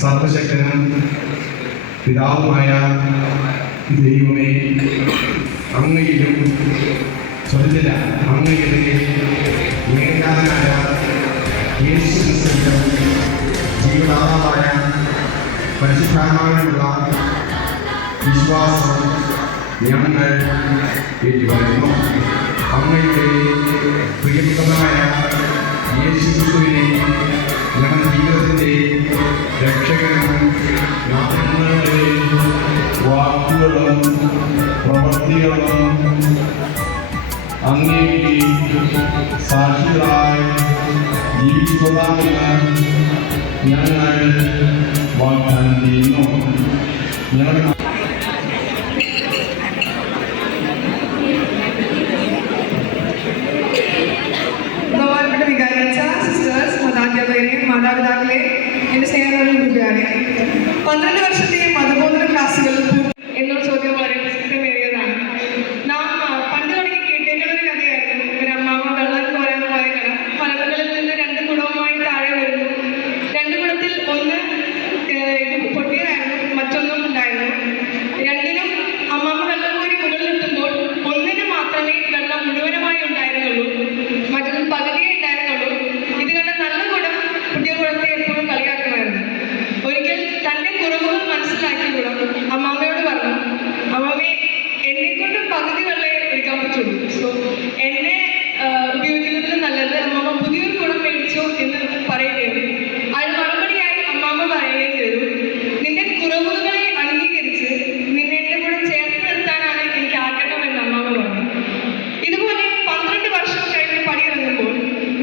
സർവശക്തനും പിതാവുമായ ദൈവമേ, അങ്ങയിലും സ്വതന്ത്ര അങ്ങയുടെ ഏകജാതനായ യേശുക്രിസ്തുവിലും ജീവദാതാവായ പരിശുദ്ധാത്മാവിലുള്ള വിശ്വാസം ഞങ്ങൾ ഏറ്റുപറയുന്നു. അങ്ങയുടെ പ്രിയപ്രദമായ യേശുക്രിസ്തുവിനെ ഞങ്ങളുടെ ജീവിതത്തിൻ്റെ രക്ഷകനും ഞങ്ങളുടെ വാക്കുകളും പ്രവൃത്തികളും അങ്ങേക്ക് സാക്ഷികളായി ജീവിച്ചതാണെന്ന് ഞങ്ങൾ വാഗ്ദാനം ചെയ്യുന്നു. ഞങ്ങളുടെ മാതാപിതാക്കളെ, എൻ്റെ സ്നേഹമുള്ള കൂട്ടുകാരെ, 12 വർഷത്തെ മതബോധന ക്ലാസ്സുകൾ എന്നുള്ള ചോദ്യം വളരെ പ്രസക്തമേറിയതാണ്. നാം പണ്ട് തുടങ്ങി കേട്ടേണ്ട ഒരു കഥയായിരുന്നു. ഒരു അമ്മാവ വെള്ളം കോരാൻ പോയ കഥ. മലമുകളിൽ നിന്ന് 2 കുടവുമായി താഴെ വരുന്നു. 2 കുടത്തിൽ ഒന്ന് പൊട്ടിയതായിരുന്നു, മറ്റൊന്നും ഉണ്ടായിരുന്നു. രണ്ടിനും അമ്മാവ വെള്ളം കോരി മുകളിലെത്തുമ്പോൾ ഒന്നിന് മാത്രമേ വെള്ളം മുഴുവനുമായി ഉണ്ടായിരുന്നുള്ളൂ, മറ്റൊന്ന് പകുതിയേ ഉണ്ടായിരുന്നുള്ളൂ. ഇത് കണ്ട നല്ല കുടം പുതിയ കുടത്തെ എപ്പോഴും കളിയാക്കുമായിരുന്നു. ഒരിക്കൽ തൻ്റെ കുറവുകൾ മനസ്സിലാക്കിയ കുടം അമ്മാമ്മയോട് പറഞ്ഞു, അമ്മാമ്മേ, എന്നെക്കൊണ്ട് പകുതി വെള്ളമേ എടുക്കാൻ പറ്റുള്ളൂ. സോ എന്നെ ഉപയോഗിക്കുന്നതിൽ നല്ലത് അമ്മാമ്മ പുതിയൊരു കുടം മേടിച്ചോ എന്ന് പറയുകയും അതിന് മറുപടിയായി അമ്മാമ്മ പറയുകയും ചെയ്തു, നിന്റെ കുറവുകളെ അംഗീകരിച്ച് നിന്നെ എൻ്റെ കൂടെ ചേർത്ത് നിർത്താനാണ് എനിക്ക് ആഗ്രഹമെന്ന് അമ്മാമ്മ പറഞ്ഞു. ഇതുപോലെ 12 വർഷം കഴിഞ്ഞ് പടിയിറങ്ങുമ്പോൾ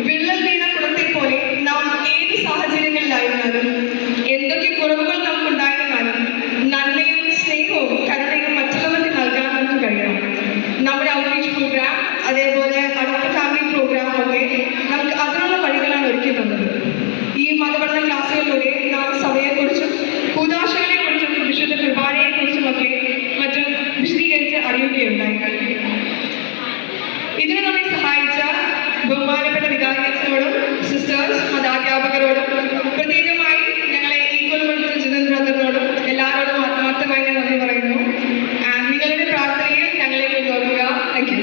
വിള്ളൽ വീണ കുടത്തെ പോലെ നാം ഏത് സാഹചര്യങ്ങളിലായിരുന്നാലും എന്തൊക്കെ കുറവുകൾ നമുക്കുണ്ടായിരുന്നാലും നന്മയും സ്നേഹവും കരുണയും മറ്റുള്ളവർക്ക് നൽകാൻ നമുക്ക് കഴിയണം. നമ്മുടെ ഔട്ട്റീച്ച് പ്രോഗ്രാം, അതേപോലെ അടുത്ത ഫാമിലി പ്രോഗ്രാം ഒക്കെ നമുക്ക് അതിനുള്ള വഴികളാണ് ഒരുക്കി തന്നത്. ഈ മതപഠന ക്ലാസ്സുകളിലൂടെ നാം സഭയെക്കുറിച്ചും കൂദാശകളെക്കുറിച്ചും വിശുദ്ധ കുർബാനയെക്കുറിച്ചുമൊക്കെ മറ്റും വിശദീകരിച്ച് അറിയുകയുണ്ടായി. ഇതിന് നമ്മെ സഹായിച്ച ബഹുമാനപ്പെട്ട വികാരിയച്ഛനോടും സിസ്റ്റേഴ്സ്, മതാധ്യാപകരോടും പ്രത്യേകമായി ഞങ്ങളെ ഈക്വൽ കൊടുത്ത ജിതൻ ബ്രദറിനോടും എല്ലാവരോടും ആത്മാർത്ഥമായി ഞാൻ നന്ദി പറയുന്നു. നിങ്ങളുടെ പ്രാർത്ഥനയിൽ ഞങ്ങളെ കൊണ്ടുപോകുക. Thank you.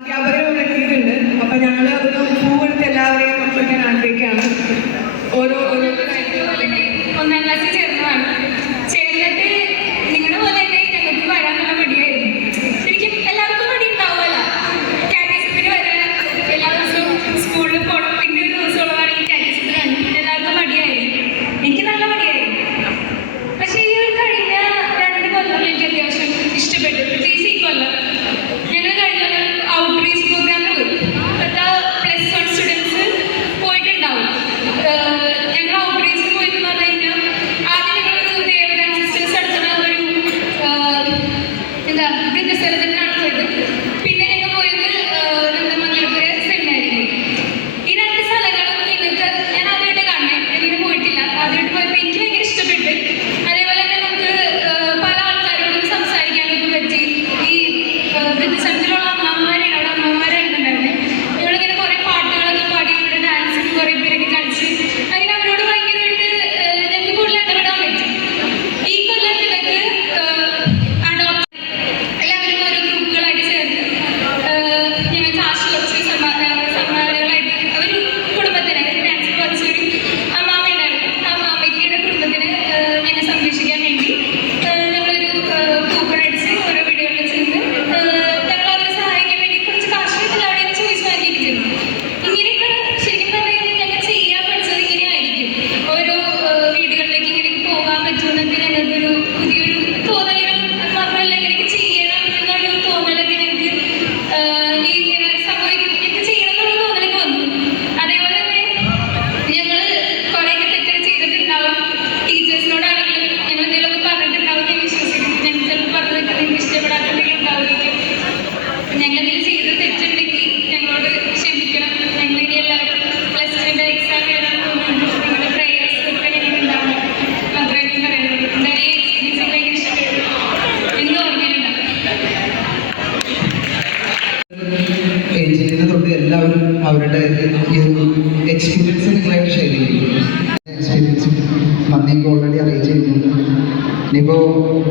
അധ്യാപകരോട് എത്തിയിട്ടുണ്ട്. അപ്പം ഞങ്ങൾ ഒരു പൂവെടുത്ത് എല്ലാവരെയും പങ്കെടുക്കാൻ ആഗ്രഹിക്കുകയാണ്. ഓരോരുത്തരായിട്ട് 1ാം ക്ലാസ്സിൽ ചേർന്നതാണ്. ചേർന്നിട്ട് നിങ്ങളുടെ പോലെ തന്നെ ഞങ്ങൾക്ക് വരാനുള്ള മടിയായിരുന്നു. ശരിക്കും എല്ലാവർക്കും മടി ഉണ്ടാവുമല്ലോ. എല്ലാവരും അവരുടെ ഈ ഒരു എക്സ്പീരിയൻസ് നിങ്ങളായിട്ട് ഷെയർ ചെയ്യും. എക്സ്പീരിയൻസും നന്ദിയൊക്കെ ഓൾറെഡി അറിയിച്ചിരുന്നു. ഇനിയിപ്പോൾ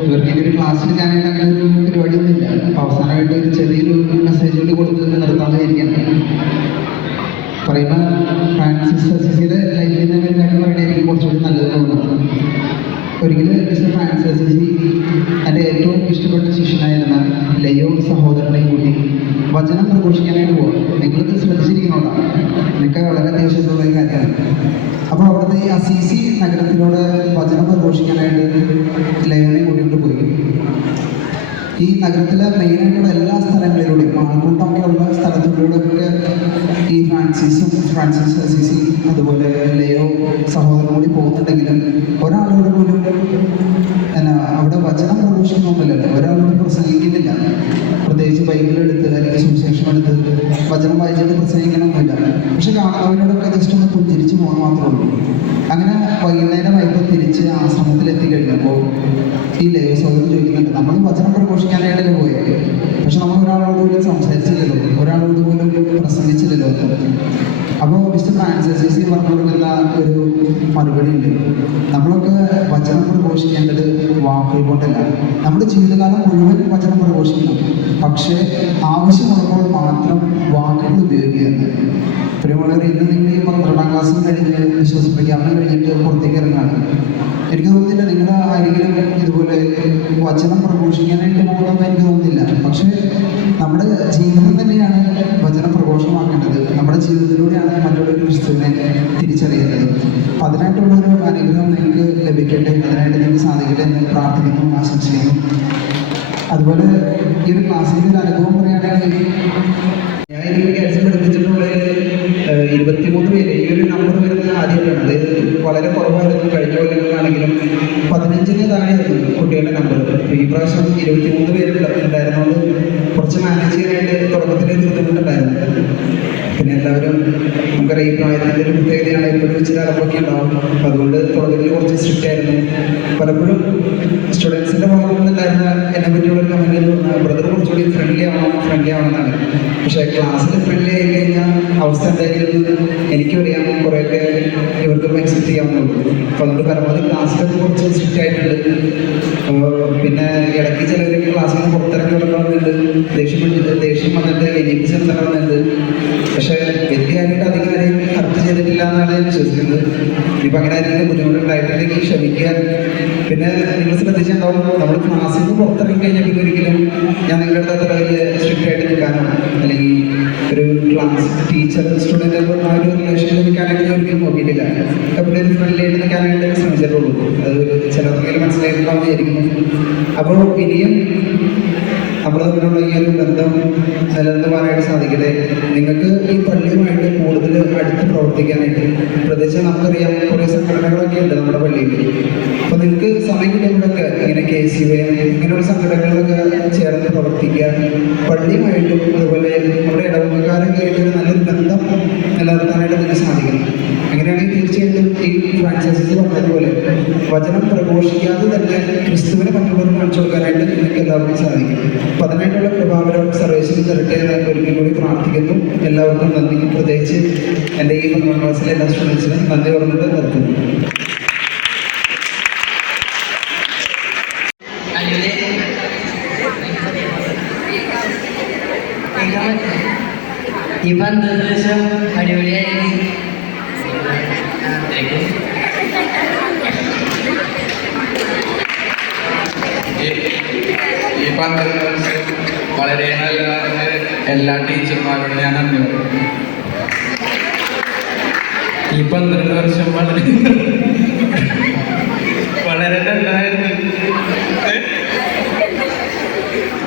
ഇവർക്ക് ഇനി ഒരു ക്ലാസ് എടുക്കാനായിട്ട് അങ്ങനെ ഒരു പരിപാടിയൊന്നുമില്ല. അപ്പോൾ അവസാനമായിട്ട് ഒരു ചെറിയൊരു മെസ്സേജ് കൂടി കൊടുത്ത് നിർത്താൻ ഇരിക്കുകയാണ്. പറയുമ്പോൾ ഫ്രാൻസിസ് അസീസിയുടെ ലൈഫിൽ നിന്ന് ഒരു കാര്യം പറയുകയാണെങ്കിൽ കുറച്ചുകൂടി നല്ലത് തോന്നുന്നു. ഒരിക്കലും മിസ്റ്റർ ഫ്രാൻസിസ് അസീസി എൻ്റെ ഏറ്റവും ഇഷ്ടപ്പെട്ട ശിഷ്യനായിരുന്ന ലയോ സഹോദരനെയും കൂട്ടി വചനം പ്രഘോഷിക്കാനായിട്ട് പോകും. നിങ്ങളിത് ശ്രദ്ധിച്ചിരിക്കുന്നതുകൊണ്ടാണ്, നിങ്ങൾക്ക് വളരെ അത്യാവശ്യമുള്ള കാര്യമാണ്. അപ്പോൾ അവിടുത്തെ ഈ അസീസി നഗരത്തിലൂടെ വചനം പ്രഘോഷിക്കാനായിട്ട് ലയോനെ കൂട്ടിക്കൊണ്ട് പോയി. ഈ നഗരത്തിലെ മെയിനായിട്ടുള്ള എല്ലാ സ്ഥലങ്ങളിലൂടെയും ആൾക്കൂട്ടമൊക്കെ ഉള്ള സ്ഥലത്തിലൂടെയൊക്കെ ഈ ഫ്രാൻസിസ് അസീസി അതുപോലെ ലയോ സഹോദരനും കൂടി പോകുന്നുണ്ടെങ്കിലും ഒരാളോട് പോലും അവിടെ വചനം പ്രഘോഷിക്കുന്നൊന്നുമില്ലല്ലോ, ഒരാളോട് പ്രസംഗിക്കുന്നില്ല. പ്രത്യേകിച്ച് ബൈബിളെടുത്ത് അല്ലെങ്കിൽ സുവിശേഷം എടുത്ത് വചനം വായിച്ചിട്ട് പ്രസംഗിക്കണമൊന്നുമില്ല. പക്ഷെ കാണുന്നവരോടൊക്കെ ജസ്റ്റ് ഒന്ന് തിരിച്ചു പോകാൻ മാത്രമേ ഉള്ളൂ. അങ്ങനെ വൈകുന്നേരമായപ്പോൾ തിരിച്ച് ആശ്രമത്തിലെത്തി കഴിഞ്ഞപ്പോൾ ഈ ലയോ സഹോദരൻ ചോദിക്കുന്നുണ്ട്, നമ്മൾ വചനം പ്രഘോഷിക്കാനായിട്ടല്ലേ പോയത്, പക്ഷെ നമ്മൾ ഒരാളോട് പോലും സംസാരിച്ചില്ലല്ലോ, ഒരാളോട് പോലും പ്രസംഗിച്ചില്ലല്ലോ എന്ന്. അപ്പോൾ മിസ്റ്റർ ഫ്രാൻസിസ് അസീസി പറഞ്ഞു കൊടുക്കുന്ന ഒരു മറുപടി ഉണ്ട്. നമ്മളൊക്കെ വചനം പ്രഘോഷിക്കേണ്ടത് വാക്കുകൾ കൊണ്ടല്ല, നമ്മുടെ ജീവിതകാലം മുഴുവൻ വചനം പ്രഘോഷിക്കണം, പക്ഷേ ആവശ്യമുള്ളപ്പോൾ മാത്രം വാക്കുകൾ ഉപയോഗിക്കുകയാണ്. പ്രിയമുള്ളവർ, ഇന്ന് നിങ്ങൾ ഈ 12ാം ക്ലാസ്സിൽ കഴിഞ്ഞ് വിശ്വാസ പ്രഖ്യാപനം കഴിഞ്ഞിട്ട് പുറത്തേക്ക് ഇറങ്ങാണ്. എനിക്ക് തോന്നുന്നില്ല നിങ്ങളുടെ ആരെങ്കിലും ഇതുപോലെ വചനം പ്രഘോഷിക്കാനായിട്ട് പോകുന്നതെന്ന് എനിക്ക് തോന്നുന്നില്ല. പക്ഷേ നമ്മുടെ ജീവിതം തന്നെയാണ് വചനം പ്രഘോഷമാക്കേണ്ടത്. നമ്മുടെ ജീവിതത്തിലൂടെയാണ് മറ്റുള്ള ക്രിസ്തുവിനെ തിരിച്ചറിയുന്നത്. അപ്പം അതിനായിട്ടുള്ളൊരു അനുഗ്രഹം നിങ്ങൾക്ക് ലഭിക്കട്ടെ, അതിനായിട്ട് നിങ്ങൾക്ക് സാധിക്കട്ടെ എന്ന് പ്രാർത്ഥിക്കുന്നു, ആശംസിക്കുന്നു. അതുപോലെ ഈ ഒരു ക്ലാസ്സിൻ്റെ ഒരു അനുഭവം പറയുകയാണെങ്കിൽ, ഞാൻ ഇതിൽ ക്യാൻസർ പഠിപ്പിച്ചിട്ടുള്ളതിൽ 23 പേര്, ഈ ഒരു നമ്പർ വരുന്നത് ആദ്യമായിട്ടാണ്. അതായത് വളരെ കുറവായിരുന്നു കഴിഞ്ഞ കൊല്ലങ്ങളിലാണെങ്കിലും 15-ന് താഴെയായിരുന്നു കുട്ടികളുടെ നമ്പർ. ഈ പ്രാവശ്യം 23 പേര് ഉണ്ടായിരുന്നുകൊണ്ട് കുറച്ച് മാനേജ് ചെയ്യാനായിട്ട് തുടക്കത്തിൽ ബുദ്ധിമുട്ടുണ്ടായിരുന്നു. പിന്നെ എല്ലാവരും നമുക്കറിയാം ഈ പ്രായത്തിൻ്റെ ഒരു പ്രത്യേകതയാണ്, ഇപ്പോഴും ഇച്ചിരി അലമ്പൊക്കെ ഉണ്ടാവും. അപ്പം അതുകൊണ്ട് തുടക്കത്തിൽ കുറച്ച് സ്ട്രിക്റ്റ് ആയിരുന്നു. പലപ്പോഴും സ്റ്റുഡൻസിൻ്റെ ഭാഗത്തു നിന്നുണ്ടായിരുന്ന എന്നെ പറ്റിയുള്ള കമൻറ്റ്, ബ്രദർ കുറച്ചുകൂടി ഫ്രണ്ട്ലി ആവണമെന്നാണ്. പക്ഷേ ക്ലാസ്സിൽ ഫ്രണ്ട്ലി ആയി കഴിഞ്ഞാൽ അവസ്ഥ എന്തായാലും എനിക്കറിയാം, കുറേയൊക്കെ ഇവർക്കും അക്സെപ്റ്റ് ചെയ്യാവുന്നുള്ളൂ. അപ്പോൾ അതുകൊണ്ട് പരമാവധി ക്ലാസ്സിലൊക്കെ കുറച്ച് സ്ട്രിക്റ്റ് ആയിട്ടുണ്ട്. പിന്നെ ഇടയ്ക്ക് ചിലവരൊക്കെ ക്ലാസ്സിൽ നിന്ന് പുറത്തിറക്കി വിടണമെന്നുണ്ട്, ദേഷ്യം വന്നിട്ട് എനിപ്പിച്ച് നിർത്തണമെന്നുണ്ട്. പക്ഷേ വ്യക്തിയായിട്ട് അധികം ആരെയും ഹർട്ട് ചെയ്തിട്ടില്ല എന്നാണ് ഞാൻ വിശ്വസിക്കുന്നത്. ഇപ്പം അങ്ങനെ ആരെങ്കിലും ബുദ്ധിമുട്ടുണ്ടായിട്ടുണ്ടെങ്കിൽ ക്ഷമിക്കുക. പിന്നെ നിങ്ങൾ ശ്രദ്ധിച്ചിട്ടുണ്ടാവും, നമ്മൾ ക്ലാസ്സിൽ നിന്ന് പുറത്തിറങ്ങി കഴിഞ്ഞാൽ പിന്നെ ഒരിക്കലും ഞാൻ നിങ്ങളുടെ അടുത്ത് അത്ര വലിയ സ്ട്രിക്റ്റ് ആയിട്ട് നിൽക്കാനോ അല്ലെങ്കിൽ ഒരു ക്ലാസ് ടീച്ചർ സ്റ്റുഡൻ്റ് ആ ഒരു റിലേഷനിൽ നിൽക്കാനായിട്ട് ഞാൻ ഒരിക്കലും നോക്കിയിട്ടില്ല. എപ്പോഴും ഫ്രണ്ട്ലി ആയിട്ട് നിൽക്കാനായിട്ട് ശ്രമിച്ചിട്ടുള്ളൂ. അത് ചിലർക്കെങ്കിലും മനസ്സിലായിട്ടുണ്ടാവുന്നതായിരിക്കുന്നു. അപ്പോൾ ഇനിയും നമ്മൾ തമ്മിലുള്ള ഈ ഒരു ബന്ധം നിലനിർത്തുവാനായിട്ട് സാധിക്കട്ടെ. നിങ്ങൾക്ക് ഈ പള്ളിയുമായിട്ട് കൂടുതൽ അടുത്ത് പ്രവർത്തിക്കാനായിട്ട്, പ്രത്യേകിച്ച് നമുക്കറിയാം കുറേ സംഘടനകളൊക്കെ ഉണ്ട് നമ്മുടെ പള്ളിയിൽ. അപ്പോൾ നിങ്ങൾക്ക് സമയം കിട്ടുമ്പോഴൊക്കെ ഇങ്ങനെ KCY ഇങ്ങനെയുള്ള സംഘടനകളൊക്കെ ചേർന്ന് പ്രവർത്തിക്കുക, പള്ളിയുമായിട്ടും അതുപോലെ നമ്മുടെ ഇടവകക്കാരൊക്കെ ആയിട്ട് നല്ലൊരു ബന്ധം നിലനിർത്താനായിട്ട് നിങ്ങൾക്ക് സാധിക്കണം. അങ്ങനെയാണെങ്കിൽ തീർച്ചയായിട്ടും ഈ ഫ്രാൻസിസ് പറഞ്ഞതുപോലെ വചനം പ്രഘോഷിക്കാതെ തന്നെ ക്രിസ്തുവിനെ മറ്റുള്ളവർക്ക് കാണിച്ചു കൊടുക്കാനായിട്ട് നിങ്ങൾക്ക് എല്ലാവർക്കും സാധിക്കും. അപ്പം അതിനായിട്ടുള്ള കൃപാവരം സർവേശ്വരൻ തരട്ടെ എന്ന് ഒരിക്കൽ കൂടി പ്രാർത്ഥിക്കുന്നു. എല്ലാവർക്കും നന്ദി. പ്രത്യേകിച്ച് എൻ്റെ ഈ 12ാം ക്ലാസ്സിലെ എല്ലാ സ്റ്റുഡൻസിനും നന്ദി പറഞ്ഞിട്ട് നിർത്തുന്നു. ഈ 12 ദിവസം അടിപൊളിയായി. ഈ 12 ദിവസം വളരെ നല്ല എല്ലാ ടീച്ചർമാരോടും ഞാൻ നന്ദി പറയുന്നു. ഈ 12 വർഷം വളരെ നന്നായിരുന്നു.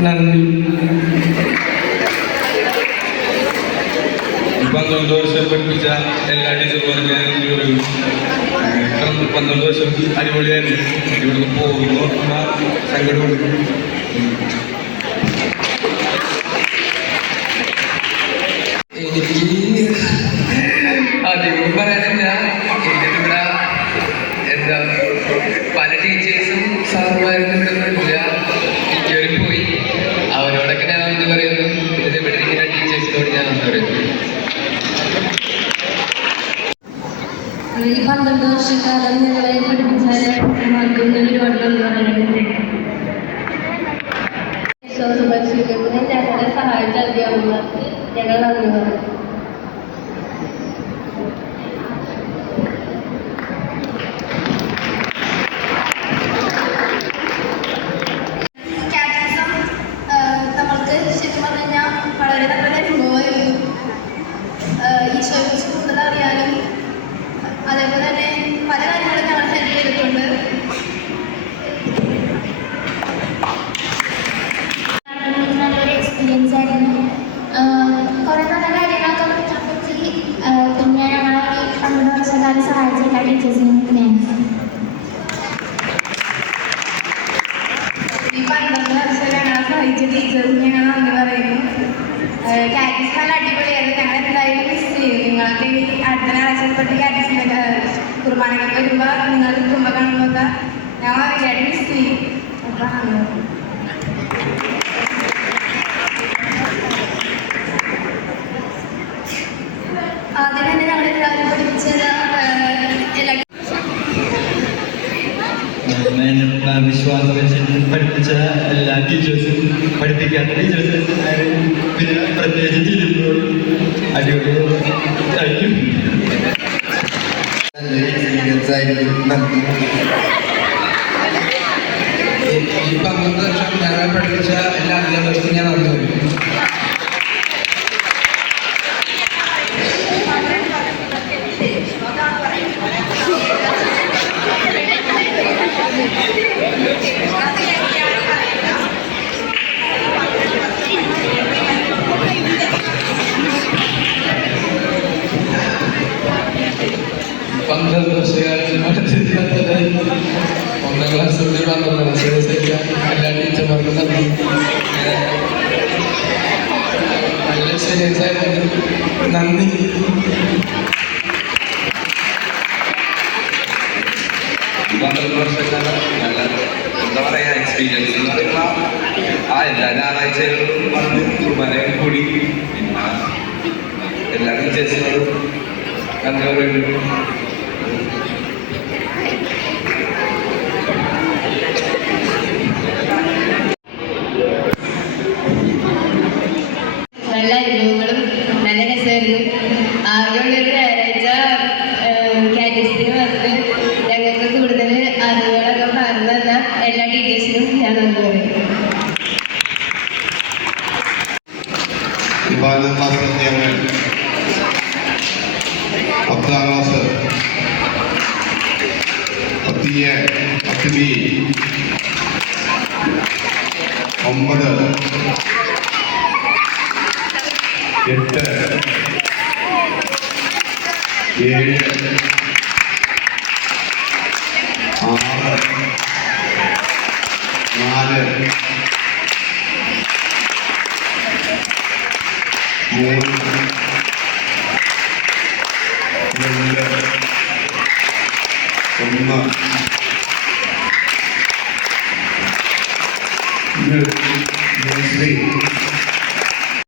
നന്ദി. 12 വർഷം പഠിപ്പിച്ച എല്ലാ ടീച്ചർമാർക്കും ഞാൻ നന്ദി പറയുന്നു. 12 വർഷം അടിപൊളിയായിരുന്നു. ഇവിടുന്ന് പോകുന്നു സങ്കടപ്പെടുന്നു. എനിക്ക് അധികം പറയാനില്ല. എനിക്കിവിടെ എന്താ പല ടീച്ചേഴ്സും സാറുമാരും ഇവിടെ ഇല്ല, മിക്കവരും പോയി. അവരോടൊക്കെ ഞാൻ നന്ദി പറയുന്നു. ഇവിടെ ഇരിക്കുന്ന ടീച്ചേഴ്സിനോട് ഞാൻ നന്ദി പറയുന്നു. ഈ 12 വർഷക്കാലം ഞങ്ങളെ പഠിപ്പിച്ചാൽ ഒരുപാട് നന്ദി പറയാനുണ്ട്. വിശ്വാസപരിശീലനത്തിന് ഞങ്ങളെ സഹായിച്ച അധ്യാപകർക്ക് ഞങ്ങൾ നന്ദി പറയും. നമ്മൾക്ക് ശരിക്കും പറഞ്ഞു കഴിഞ്ഞാൽ വളരെ നല്ലൊരു അനുഭവമായിരുന്നു. ഈശോയെക്കുറിച്ച് കൂടുതൽ അറിയാനും അതേപോലെ തന്നെ പല കാര്യങ്ങളും ഞങ്ങൾ ഹെൽപ്പ് ചെയ്തിട്ടുണ്ട്. നല്ലൊരു എക്സ്പീരിയൻസ് ആയിരുന്നു. കുറേ നല്ല കാര്യങ്ങളൊക്കെ പഠിക്കാൻ പറ്റി. പിന്നെ ഞങ്ങളെ 12 വർഷക്കാലം സഹായിച്ച എല്ലാ ടീച്ചേഴ്സിനും ഈ 12 വർഷം ഞങ്ങളെ സഹായിച്ച ടീച്ചേഴ്സിന് ഞങ്ങൾ നന്ദി പറയുന്നു. കാറ്റീസ് നല്ല അടിപൊളിയായിരുന്നു. ഞങ്ങൾ എന്തായാലും മിസ് ചെയ്യും. നിങ്ങൾക്ക് ഇനി അടുത്ത ഞായറാഴ്ച കാറ്റീസിൻ്റെ കുർബാനയൊക്കെ വരുമ്പോൾ നിങ്ങൾ കുടുംബ കാണുമ്പോൾ ഞങ്ങൾ വളരെയായിട്ട് മിസ് ചെയ്യും. അപ്പോൾ ആദ്യം തന്നെ ഞങ്ങളെല്ലാവരും പഠിപ്പിച്ചത് എല്ലാ വിശ്വാസം പഠിപ്പിച്ച എല്ലാ ടീച്ചേഴ്സും പഠിപ്പിക്കാത്ത ടീച്ചേഴ്സും പിന്നെ പ്രത്യേകിച്ച് തിരുമ്പോൾ അടിപൊളി ആയിരിക്കും. നല്ലൊരു എക്സ്പീരിയൻസ് ആയിരുന്നു. നന്ദി. ഈ 12 വർഷം ഞങ്ങളെ പഠിപ്പിച്ച എല്ലാ അധ്യാപകർക്കും ഞാൻ നന്ദി പറയും. ഒന്നാം ക്ലാസ് തൊട്ട് 12 ക്ലാസ് എല്ലാ ടീച്ചർമാർക്കും നന്ദി. നല്ല എക്സ്പീരിയൻസ് ആയിരുന്നു. നന്ദി. വർഷക്കാലം നല്ല എന്താ പറയുക എക്സ്പീരിയൻസ് എന്ന് പറയുമ്പോൾ എല്ലാ ഞായറാഴ്ചകളിലും വന്ന് കുർബാനയും കൂടി പിന്നെ എല്ലാ ടീച്ചേഴ്സിനോടും നന്ദി പറയുന്നു. നല്ല അനുഭവങ്ങളും നല്ല രസമായിരുന്നു. ആകെയുള്ളൊരു ഞായറാഴ്ച കാറ്റീസിന് വന്ന് ഞങ്ങൾക്ക് കൂടുതൽ അറിവുകളൊക്കെ പറഞ്ഞു തന്ന എല്ലാ ടീച്ചേഴ്സിനും ഞാൻ നന്ദി പറയും. 12 ക്ലാസ് ഞങ്ങൾ 10ാം ക്ലാസ് 10A 10B 9 8 7 6 4 3 2 1